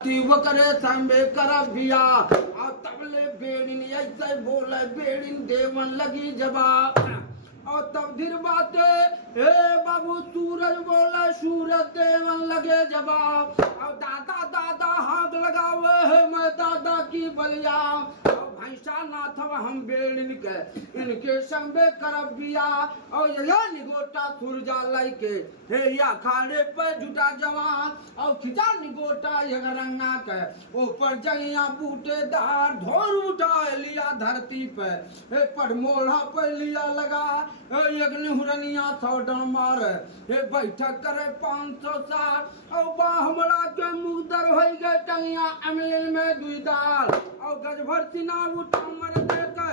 तीव करे संबे कर बिया और तबले बेड़िन ऐसे बोले बेड़िन देवन लगी जवाब और तब धीर बाते हे बाबू सूरज बोले सूरज देवन लगे जवाब और दादा दादा हाथ लगावे है मैं दादा की बलिया और भैंसा नाथ हम बेड़िन के इनके संबे कर बिया और ये निगोटा सुरजा लाई के हे या खाड़े पे जुटा जवान और खिंचा निगोटा यगरंगा के ऊपर जइया बूटेदार धोर उठा लिया धरती पे हे पड़मोढ़ा पे लिया लगा एक निहुरनिया 100 डन मार हे बैठक करे 560 और बाहमड़ा के मुगदर हो गए टंगिया अमलिन में दुई दाल और गज भर सिना उठा मर दे के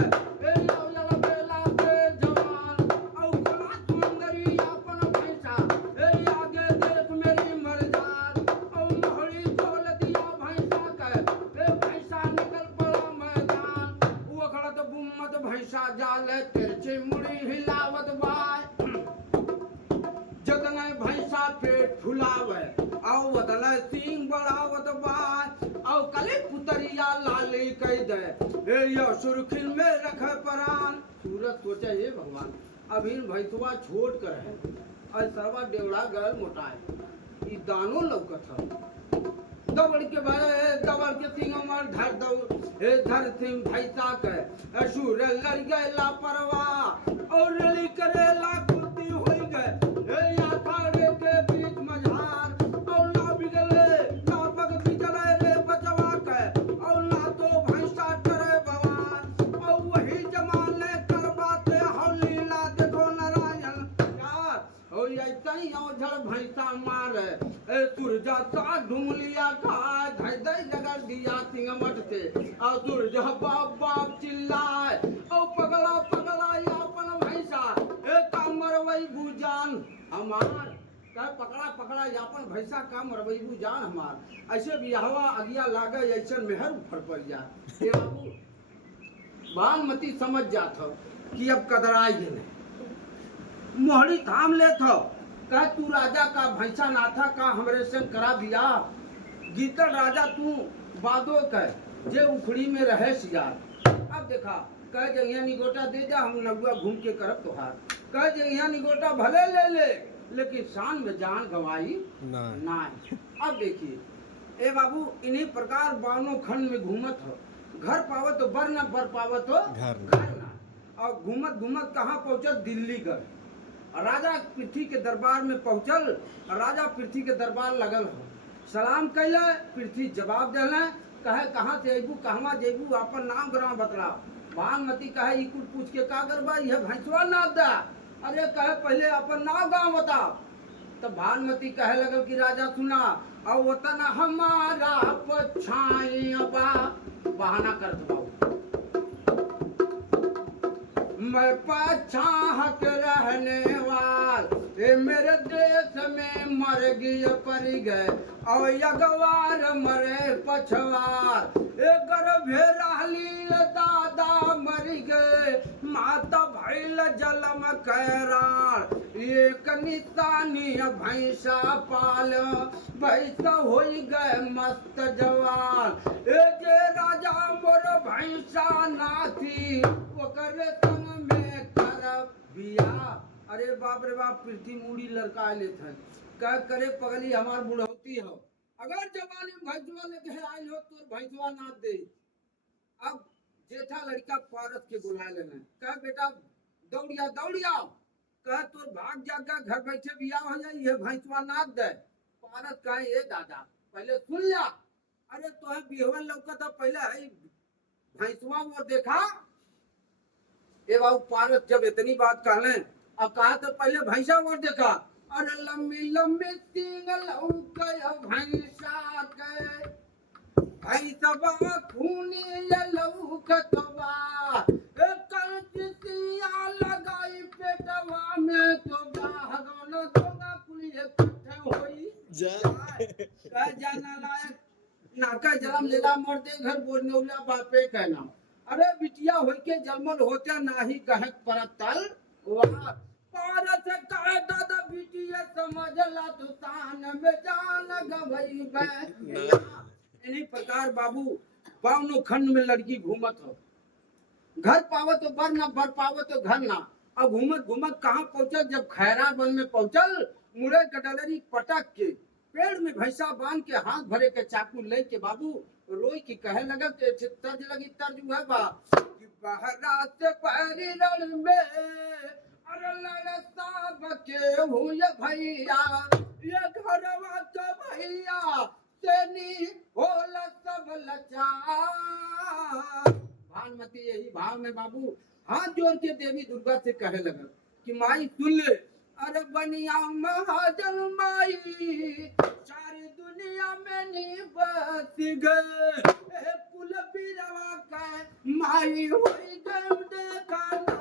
हे लाल बेला से जवान और खला सुंदरी अपन भैंसा हे आगे देख मेरी मर्जान और मोहरी खोल दिया भैंसा के हे भैंसा निकल पड़ा मैदान वो खड़ा तो बुम्मत भैंसा जाले तिरछी मुड़ी हिलावत बाय जतने भैंसा पेट फुलावे और वदले सिंह बढ़ावत बाय और कले पुतरिया लाली कह दे हे यो सुरखिन में रखे परान सूरत सोचे हे भगवान अभी भैंसवा छोड़ कर है और सरवा डेवड़ा गल मोटाए ई दानो लौकत है दौड़ के भाई दौड़ के सिंह मर धर दौ हे धर सिंह भैंसा के असुर लड़ गए लापरवाह और रली करे ला कुर्ती होई गए हे याथाड़े के बीच मझार और ना बिगले ना पग बिगले रे बचवा के और ना तो भैंसा करे भगवान और वही जमाने करवाते हम लीला देखो नारायण यार और ऐसा ही झड़ भैंसा मारे ए सुरजा सा ढूंढ लिया का धै धै जगह दिया सिंह मठ से और सुरजा बाप बाप चिल्लाए और पगला पगला अपन भैंसा ए कामर वही बुजान हमार कह पकड़ा पकड़ा यापन भैंसा का मरवई बुजान हमार ऐसे बियाहवा अगिया लागे ऐसे मेहर उफर पड़ जा ए बाबू बालमती समझ जात हो कि अब कदराई नहीं मोहरी थाम लेत हो कह तू राजा का भैंसा नाथा का हमरे से करा दिया गीतड़ राजा तू बादो कह जे उखड़ी में रहे सियार अब देखा कह जहिया निगोटा दे जा हम नगुआ घूम के करब तोहार कह जहिया निगोटा भले ले ले लेकिन शान में जान गवाई ना अब देखिए ए बाबू इन्हीं प्रकार बानो खंड में घूमत हो घर पावत तो बर न बर पावत हो घर ना और घूमत घूमत कहाँ पहुंचत दिल्ली गए राजा पृथ्वी के दरबार में पहुंचल राजा पृथ्वी के दरबार लगल हो सलाम कैले पृथ्वी जवाब देले कहे कहाँ से अबू कहवा जेबू अपन नाम ग्राम बतलाओ भानुमती कहे ई कुल पूछ के का करबा यह भैंसवा नाद दा अरे कहे पहले अपन नाम गाँव बताओ तब भानुमती कहे लगल कि राजा सुना और वतन हमारा पछाई बहाना कर दबाओ मैं पछाहट रहने वाल ये मेरे देश में मर गई पर गए और यगवार मरे पछवार ए गर्भे रहली दादा मर गए माता भैल जलम कैरार एक निशानी भैंसा पाल भैंसा हो गए मस्त जवान ए जे राजा मोर भैंसा नाथी ओकर संग में करब बिया अरे बाप रे बाप पृथ्वी मुड़ी लड़का लेत है कह करे पगली हमार बुढ़ौती हो अगर जवानी में भैंसवा लेके आयल हो तो भैंसवा ना दे अब जेठा लड़का पारस के बुला लेना कह बेटा दौड़िया दौड़िया कह तो भाग जाकर घर बैठे बिया हो जाए ये भैंसवा ना दे पारस कहे ये दादा पहले सुन लिया अरे तो है बिहवन लौका था पहले है भैंसवा वो देखा ये बाबू पारस जब इतनी बात कहले अब कहा तो पहले भैंसा वो देखा अरे लंबी लंबी सींग लौके भैंसा के भैंसवा खूनी लौकतवा कंचिया लगाई पेटवा में तो भागन दोगा कुली इकट्ठे होई कह जाना लायक नाका जन्म लेला मरते घर बोलने बापे कहना अरे बिटिया होई के जन्मल होते नाही कहे परतल वहां पारस कहे दादा बिटिया समझला तू तान में जान गवई बे प्रकार बाबू बावनो खंड में लड़की घूमत हो, घर पावत तो बर ना, बर पावत तो घर ना। अब घूमत घूमत कहाँ पहुंचल, जब खैराबंद में पहुंचल, मुड़े कटलरी पटक के पेड़ में भैंसा बांध के हाथ भरे के चाकू ले के बाबू रोई की कहे लगल के तर्ज लगी, तर्ज है बा कि बहरा से पैरी रण में अरे लड़ साब के हुए भैया, ये घरवा के भैया तेनी होल सब लचार। भानुमती यही भाव में बाबू हाथ जोड़ के देवी दुर्गा से कहे लगल कि माई सुन ले, अरे बनिया महाजन माई सारी दुनिया में नहीं बस गए, कुल बिरवा का माई होई गए देखना,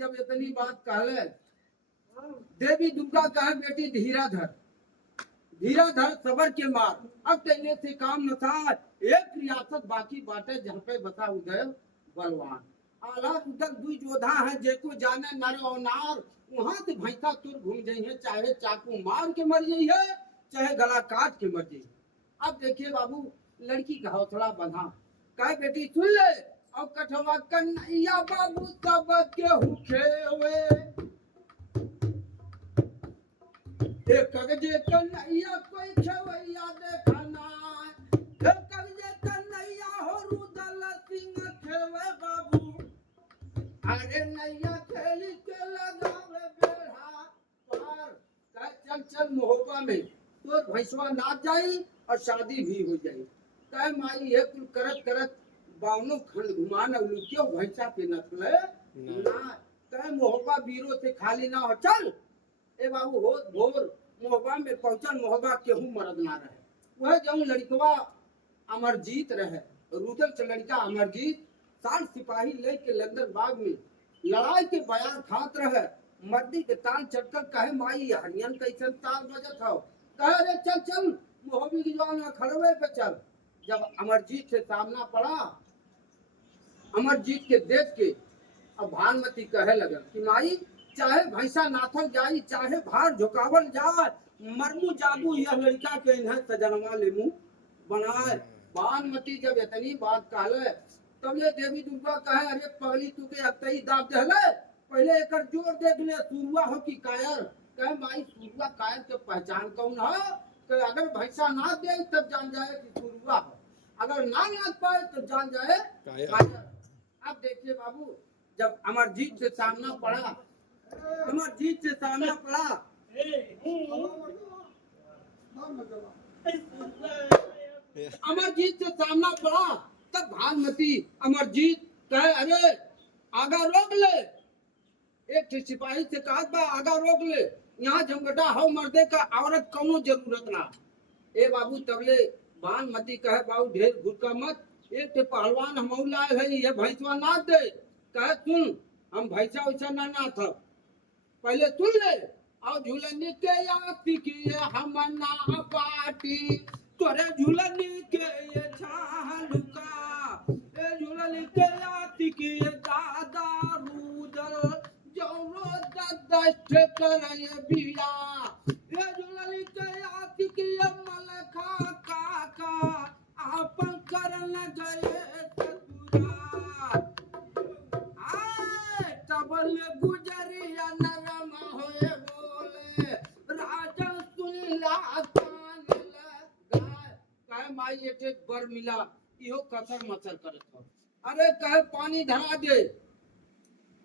जब इतनी बात कहले देवी दुर्गा कहे बेटी धीरा धर, धीरा धर, सबर के मार, अब तेने से काम न था, एक रियासत बाकी बाटे जहाँ पे बता उदय बलवान, आला उधर दुई जोधा है जेको जाने नर और नार, वहां से भैंसा तुर घूम जाई है, चाहे चाकू मार के मर जाई है, चाहे गला काट के मर जाई। अब देखिए बाबू लड़की का हौसला बंधा, कहे बेटी सुन ले, और कठवा कन्हैया बाबू सब के हुखे हुए, एक कगजे कन्हैया कोई खेवैया देखना, एक कगजे कन्हैया हो रुदल सिंह खेवे बाबू, अरे नैया खेली के लगावे बेड़ा पार, कहे चल चल मोहब्बा में तो भैंसवा नाच जाई और शादी भी हो जाई। कहे माई ये कुल करत करत बावनो खंड घुमान क्यों भैंसा पे नथले ना, कहे मोहब्बा बीरो से खाली ना हो, चल ए बाबू हो भोर मोहब्बा में पहुंचल, मोहब्बा केहू मरद ना रहे, वह जो लड़कवा अमरजीत रहे, रुदल से लड़का अमरजीत 60 सिपाही लेके लंदन बाग में लड़ाई के बयान खात रहे, मर्दी के ताल चढ़कर कहे माई हरियन कैसन ताल बजत हो, कहे अरे चल चल मोहब्बी की जवान खड़वे पे चल। जब अमरजीत से सामना पड़ा, अमरजीत के देख के अब भानुमती कहे लगल कि माई चाहे भैंसा नाथल जाई, चाहे भार झुकावल जाए, मरमू जाबू यह लड़का के इन्हें सजनवा लेमू बनाए। भानुमती जब इतनी बात कहले तब ये देवी दुर्गा कहे अरे पगली तू के अतई दाब देले, पहले एकर जोर देख ले, सुरुआ हो कि कायर। कहे माई सुरुआ कायर के पहचान कौन हो, कि अगर भैंसा नाच दे तब जान जाए कि सुरुआ हो, अगर ना नाच पाए तो जान जाए कायर। अब देखिए बाबू जब अमरजीत से सामना पड़ा, अमरजीत से सामना पड़ा, अमरजीत से सामना पड़ा, तब भानुमती अमरजीत कहे अरे आगा रोक ले, एक सिपाही से कहा बा आगा रोक ले, यहाँ झमगटा हो मर्दे का औरत कौनो जरूरत ना। ए बाबू तबले भानुमती कहे बाबू ढेर घुटका मत, एक तो पहलवान हम लाए है, ये भैंसवा नाच दे, कहे सुन हम भैंसा वैसा ना नाथ, पहले सुन ले, और झूलनी के याती की हम ना पाटी, तोरे झूलनी के ये छालुका, ए झूलनी के याती की दादा रूदल जो दस्त करे बिया, ये झूलनी के याती की मलखा काका आपन करन गए ससुराल, आए तबल गुजरिया नरम होए बोले, राजा सुनला कान लगाए। कहे माई एटे बर मिला, इहो कसर मसर करत हो, अरे कहे पानी धरा दे,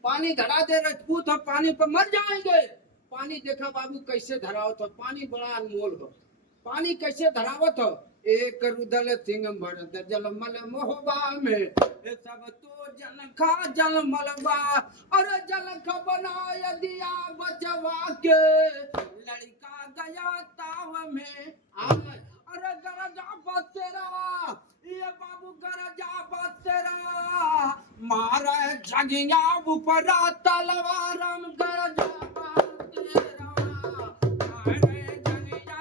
पानी धरा दे, राजपूत हम पानी पर मर जाएंगे। पानी देखा बाबू कैसे धरावत हो, पानी बड़ा अनमोल हो, पानी कैसे धरावत हो, एक रुदल सिंह भरत जलमल मोहबा में, ये सब तो जनखा जलमलबा, अरे जनखा बनाया दिया बचवा के, लड़का गया ताव में आए, अरे गरजा बसेरा, ये बाबू गरजा बसेरा, मारे जगिया ऊपरा तलवारम गरजा बसेरा, अरे जगिया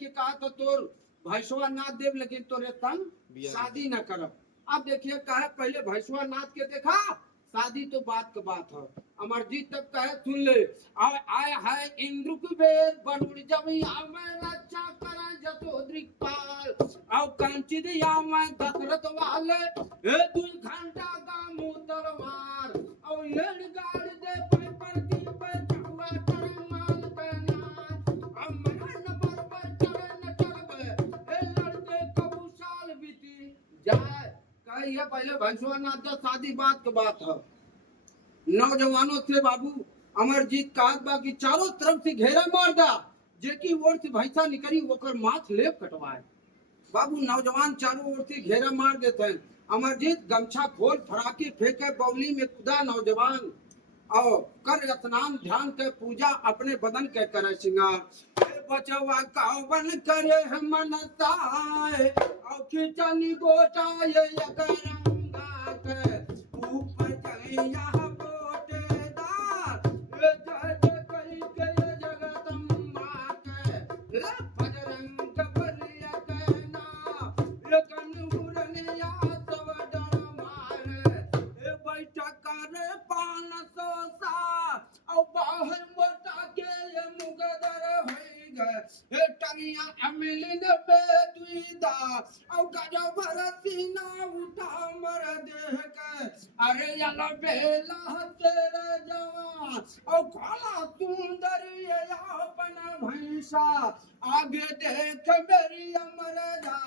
के कहा तो तोर भैंसवा नाथ देव लेकिन तोरे तन शादी न करब। अब देखिए कहे पहले भैंसवा नाथ के देखा, शादी तो बात का बात है। अमरजीत तक कहे सुन ले, आय है इंद्र कुबेर वरुण जब मैं रक्षा करा जसोद्रिकपाल और कंचित या मैं दशरथ वाले ए 2 घंटा का मुंह तलवार और लेड गाड़ दे पे परती पे चहुआ कर मान करना अब मन बरबर चरण चढ़बे ए लड़के कबू साल बीती जाए। कहिए पहले भैंसवा नाथ का शादी बात का बात है। नौजवानों से बाबू अमरजीत कहत बा कि चारों तरफ से घेरा मार दा, जेकी ओर से भैंसा निकली ओकर माथ लेप कटवाए। बाबू नौजवान चारों ओर से घेरा मार देते हैं। अमरजीत गमछा खोल फराके फेंके बौली में कूदा नौजवान और कर स्नान ध्यान के पूजा अपने बदन के करे श्रृंगार। बचवा कावन करे मनताए और खिचनी गोटा ये करंगा के ऊपर चैया बोटेदार ए जय जय कई के जगदम्बा के रे बजरंग बलिया कहना ए कनुरनिया सब डर मारे ए बैठा करे 500 सा और बाहर मोटा के ये मुगदर होई गए ए टंगिया अमिलिन बेदुईदा और गजब भरसीना उठा मर देह के अरे याला बेला तेरे जवान और काला सुंदर ये अपना भैंसा आगे देख मेरी अमरजा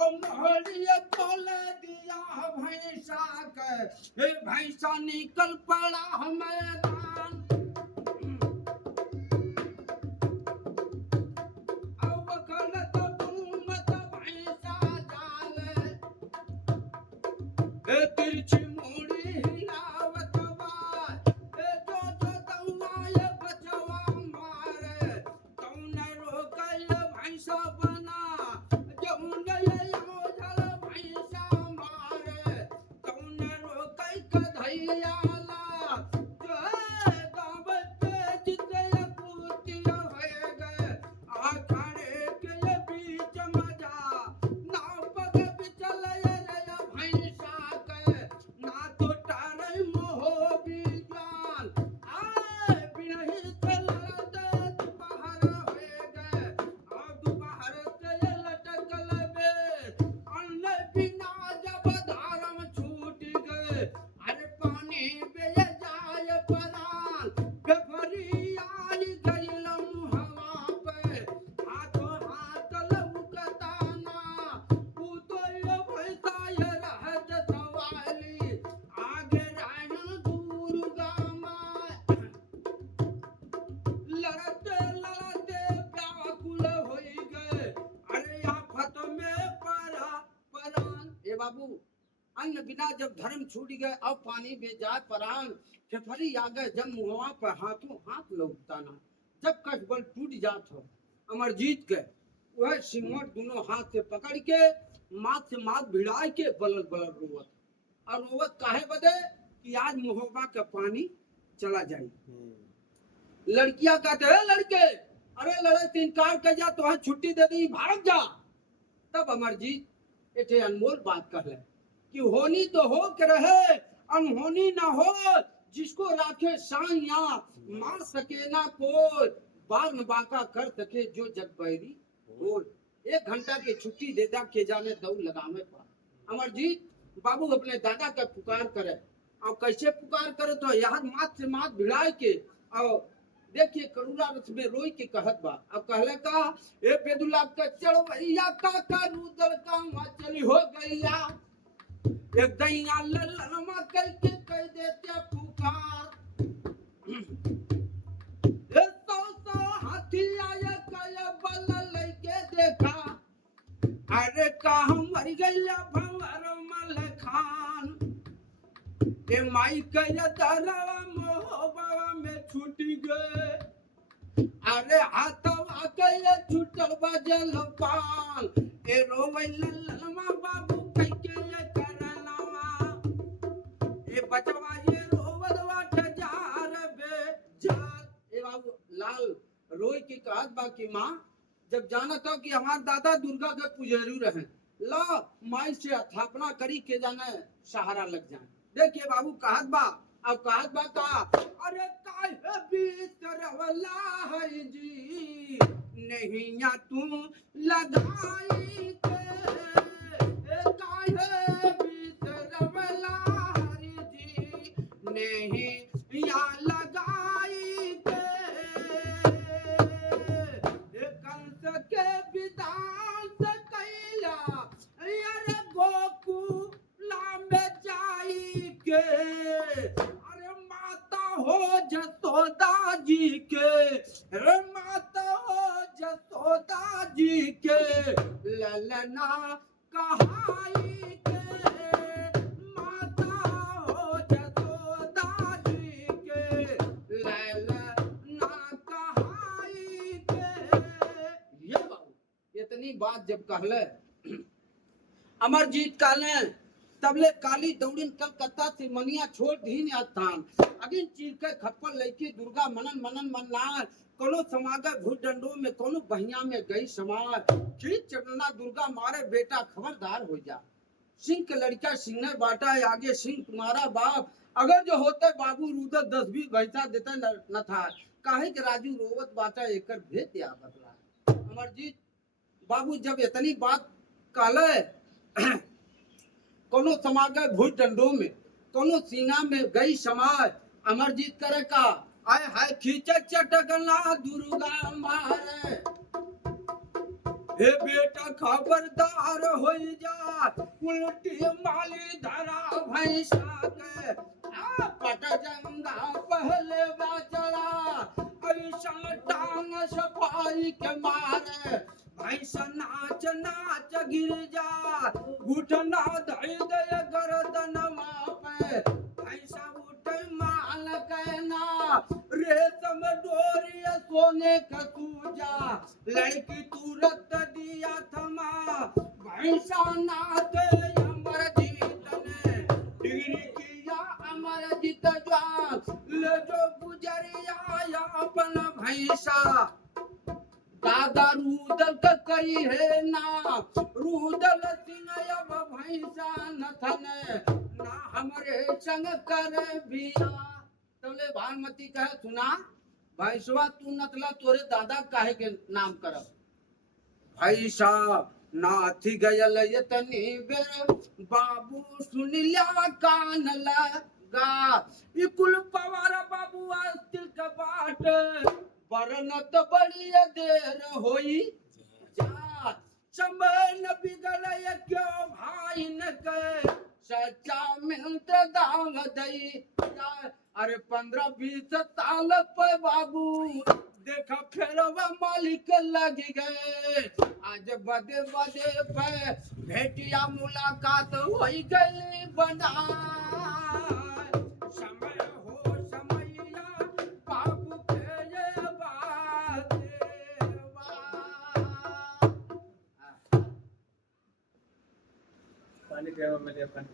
और मोहलिए खोल दिया भैंसा के ए भैंसा निकल पड़ा मैदान अब गलत घूमत भैंसा जाले ए तिरछी मुड़ी हिलावत बाय ए जो दौआ ये बचवा मारे तौन रोकल भैंसा बना जौन ये ओझल भैंसा मारे तौन रोकल कधैया बाबू अन्न बिना जब धर्म छूट गए अब पानी बेजाय परान फेफरी आ गए जब मुहवा पर हाथों हाथ लौटता ना जब कटबल टूट जात हो अमरजीत के वह सिंगोट दोनों हाथ से पकड़ के माथ से माथ भिड़ाई के बलल बलल रोवत और रोवत काहे बदे कि आज मुहवा का पानी चला जाए। लड़कियां कहते हैं लड़के अरे लड़े से इनकार कर जा तो छुट्टी दे दी भाग जा। तब अमरजीत एक अनमोल बात कर ले कि होनी तो हो के रहे अनहोनी ना हो जिसको राखे साइया मार सके ना कोई बार न बाका कर सके जो जग बैरी बोल। 1 घंटा की छुट्टी दे दा के जाने दौड़ लगावे पर अमरजीत बाबू अपने दादा का पुकार करे और कैसे पुकार करे तो याद माथ से माथ भिड़ाए के और देखिए करुणा रस में रोई के कहत बा। अब कहले का ए बेदुला का चढ़वैया का रुदल का चली हो गईया एक दैया ललनमा कह के कह देते पुकार ए तो हाथी आया कया बल लेके देखा अरे का हम मर गईया भंवर मल खान ए माई कया दरवा मोहबा में छूट गए अरे हाथवा कया छूटल बजल पान ए रोवे ललनमा बाबू कह के करनवा ए बचवा ये रोवद वाट जार बे जार ए बाबू लाल रोई की कहत बा की मां जब जाना तो कि हमार दादा दुर्गा के पुजारी रहे, ला माई से स्थापना करी के जाने सहारा लग जाए। देखिए बाबू कहत बा, अब कहत बा का, अरे काहे बिसरवला है जी नैया तू लगाई के, काहे बिसरवला है जी नैया लगाई के, कंस के विधान से कैला अरे गोकुला में जाई के, अरे माता हो जसोदा जी के, अरे माता हो जसोदा जी के ललना कहाई के, माता हो जसोदा जी के ललना कहाई के। ये बाबू इतनी बात जब कहले अमरजीत काले, तबले काली दौड़िन कलकत्ता से मनिया छोड़ दीन स्थान, अगिन चीर के खप्पल लैकी दुर्गा मनन मनन मननार, कोनो समागा भूत डंडो में कोनो बहिया में गई समार, खींच चढ़ना दुर्गा मारे बेटा खबरदार हो जा, सिंह के लड़का सिंह बाटा आगे सिंह तुम्हारा बाप, अगर जो होते बाबू रुदल 10-20 भैंसा देता न था, काहे के राजू रोवत बाटा एकर भेद दिया बदला। अमरजीत बाबू जब इतनी बात कहले कोनो समागे भूत डंडो में कोनो सीना में गई समाज, अमरजीत करे का आय हाय खींचे चटकना दुर्गा मारे, हे बेटा खबरदार हो जा उल्टी माली धरा भैंसा के, पट जंगा पहले चढ़ा ऐसा टांग सफाई के मारे, भैंसा नाच नाच गिर जा घुटना धई दे गर्दनमा पे, भैंसा उठे माल कहना रेशम डोरी सोने का सूजा, लड़की तुरंत दिया थमा भैंसा नाचे अमरजीत ने डिग्री किया अमरजीत जान, ले जो गुजरिया अपन भैंसा, दादा रुदल का कई है ना रुदल सिंह अब भैंसा नथन ना हमरे संग कर बिया, तबले भानुमती कहे सुना भैंसवा तू नतला तोरे दादा काहे के नाम करब, भैंसा नाथी गयल यतनी बेर बाबू सुन लिया कान लगा, इकुल पवार बाबू अस्तिल का बाट बरनत बड़ी देर होई जा, समय न बिगड़े क्यों भाई न के सच्चा मिलत दाव दई जा, अरे 15-20 साल पे बाबू देखा फिर मालिक लग गए, आज बदे बदे पे भेटिया मुलाकात हो गई बना, समय हो समैया बाबू के ये बात पानी पिया मम्मी ने अपन